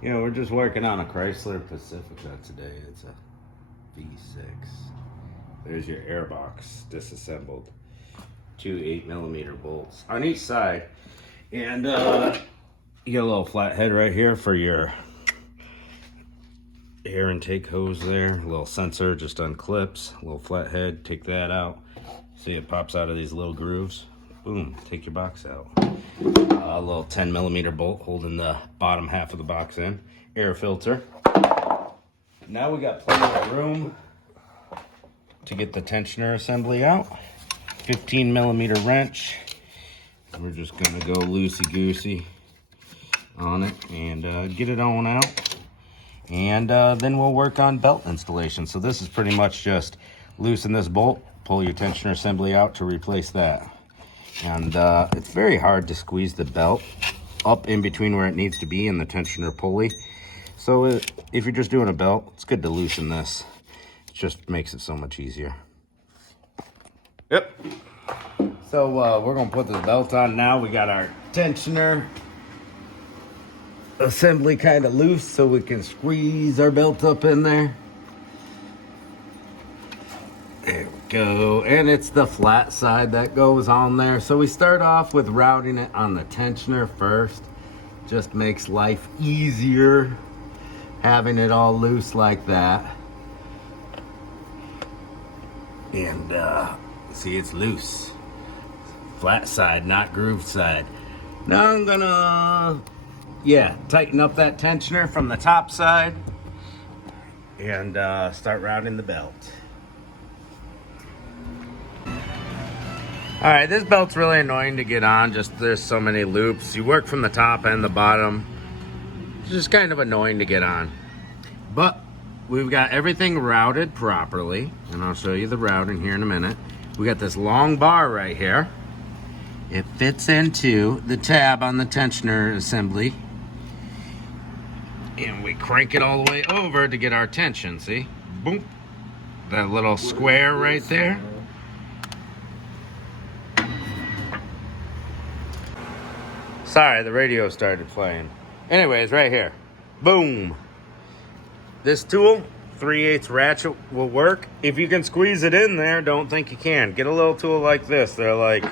You know, we're just working on a Chrysler Pacifica today. It's a V6. There's your airbox disassembled. Two 8mm bolts on each side. And you get a little flathead right here for your air intake hose there. A little sensor just unclips. A little flathead, take that out. See, it pops out of these little grooves. Boom, take your box out. A little 10mm bolt holding the bottom half of the box in. Air filter. Now we got plenty of room to get the tensioner assembly out. 15mm wrench. We're just gonna go loosey-goosey on it and get it on out. And then we'll work on belt installation. So this is pretty much just loosen this bolt, pull your tensioner assembly out to replace that. And it's very hard to squeeze the belt up in between where it needs to be in the tensioner pulley. So if you're just doing a belt, it's good to loosen this. It just makes it so much easier. Yep. So we're gonna put the belt on now. We got our tensioner assembly kind of loose so we can squeeze our belt up in there. There we go. And it's the flat side that goes on there. So we start off with routing it on the tensioner first. Just makes life easier having it all loose like that. And see, it's loose. Flat side, not grooved side. Now I'm gonna, tighten up that tensioner from the top side and start routing the belt. All right, this belt's really annoying to get on. Just there's so many loops. You work from the top and the bottom. It's just kind of annoying to get on. But we've got everything routed properly, and I'll show you the routing here in a minute. We got this long bar right here. It fits into the tab on the tensioner assembly. And we crank it all the way over to get our tension, see? Boom. That little square right there. Sorry, the radio started playing. Anyways, right here. Boom. This tool, 3/8 ratchet, will work. If you can squeeze it in there, don't think you can. Get a little tool like this. They're like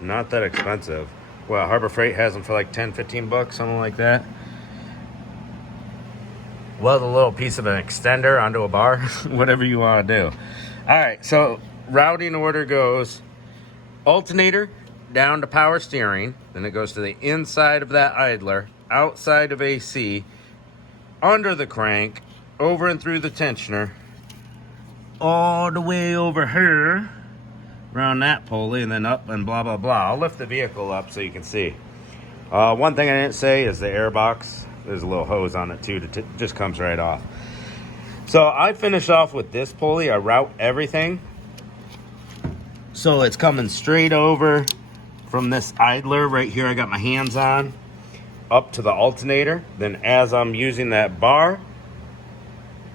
not that expensive. Well, Harbor Freight has them for like 10, 15 bucks, something like that. Weld a little piece of an extender onto a bar, whatever you want to do. All right, so routing order goes alternator down to power steering, then it goes to the inside of that idler, outside of AC, under the crank, over and through the tensioner, all the way over here, around that pulley, and then up and blah, blah, blah. I'll lift the vehicle up so you can see. One thing I didn't say is the airbox. There's a little hose on it too, just comes right off. So I finish off with this pulley. I route everything. So it's coming straight over from this idler right here I got my hands on, up to the alternator. Then as I'm using that bar,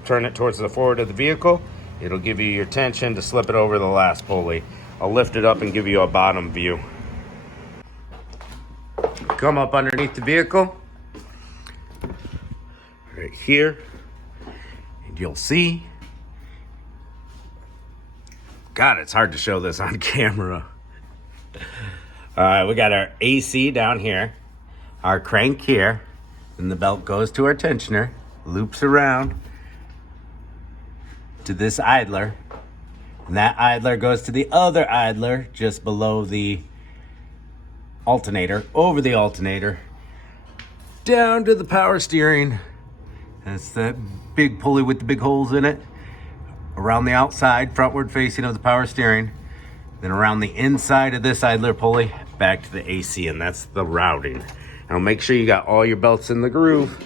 turn it towards the forward of the vehicle. It'll give you your tension to slip it over the last pulley. I'll lift it up and give you a bottom view. Come up underneath the vehicle, right here, and you'll see. God, it's hard to show this on camera. All right, we got our AC down here, our crank here, and the belt goes to our tensioner, loops around to this idler, and that idler goes to the other idler just below the alternator, over the alternator, down to the power steering. That's that big pulley with the big holes in it, around the outside, frontward facing of the power steering, then around the inside of this idler pulley, back to the AC, and that's the routing. Now make sure you got all your belts in the groove.